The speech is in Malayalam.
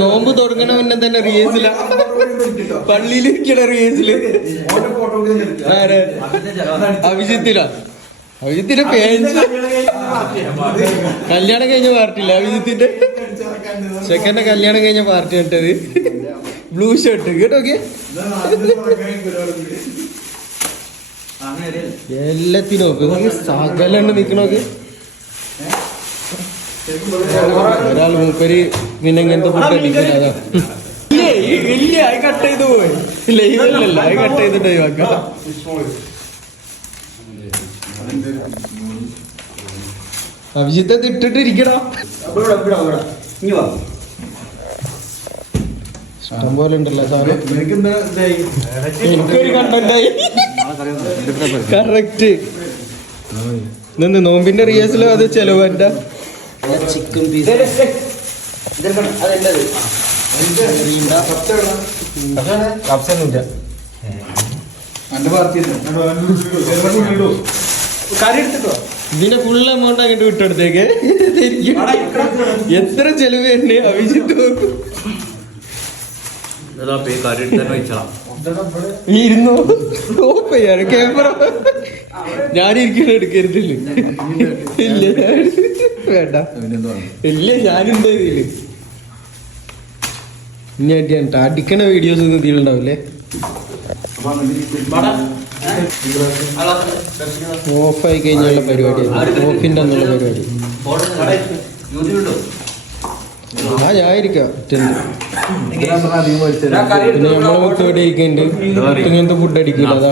നോമ്പ് തുടങ്ങണ മുന്നേ തന്നെ റിയേഴ്സില പള്ളിയിലിരിക്കണ റിയേഴ്സില് അഭിജിത്തില അഭിജിത്തിന്റെ പേര് കല്യാണം കഴിഞ്ഞ പാർട്ടിയില്ല അഭിജിത്തിന്റെ ചെക്കന്റെ കല്യാണം കഴിഞ്ഞ പാർട്ടി കണ്ടത് ബ്ലൂ ഷർട്ട് കേട്ടോക്കെ എല്ലാത്തിനും നോക്ക് സകലെണ്ണം നിക്കണോക്കെ ഒരാൾ മൂപ്പര് പിന്നെ ഇങ്ങനത്തെ ഫുഡ് അടിക്കില്ല അതാ ഇല്ല അത് കട്ട് ചെയ്ത് പോയി ലൈവല്ലല്ലോ അത് കട്ട് ചെയ്തിട്ട് ഒഴിവാക്കാം അഭിജിത്തെ ഇട്ടിട്ടിരിക്കണോ ഇഷ്ടം പോലെ ഉണ്ടല്ലോ സാധനം എനിക്കൊരു കണ്ടന്റായി കറക്റ്റ് ഇന്ന് നോമ്പിന്റെ റിയേഴ്സലോ അത് ചെലവ് എന്റെ ചിക്കൻ പീസ് ഇതിന്റെ ഫുൾ എമൗണ്ട് അങ്ങോട്ട് വിട്ടെടുത്തേക്ക് എത്ര ചെലവ് തന്നെ അഭിജിത്ത് ഇരുന്നു ഓഫ് ചെയ്യാറ് ക്യാമറ ഞാനിരിക്കുന്ന എടുക്കരുതില്ല ഇല്ല വേണ്ട ഇല്ല ഞാനുണ്ട് ഇതില് ഇനി അടിക്കണ വീഡിയോസ് ഒന്നും ഇതിലുണ്ടാവില്ലേ ഓഫായി കഴിഞ്ഞുള്ള പരിപാടി ഓഫിന്റെ അന്നുള്ള പരിപാടി ആ ഞാനിരിക്കാം പിന്നെ നമ്മളെ മൊത്തം ഇവിടെ ഇരിക്കുന്നുണ്ട് ഇങ്ങനത്തെ ഫുഡ് അടിക്കില്ല അതാ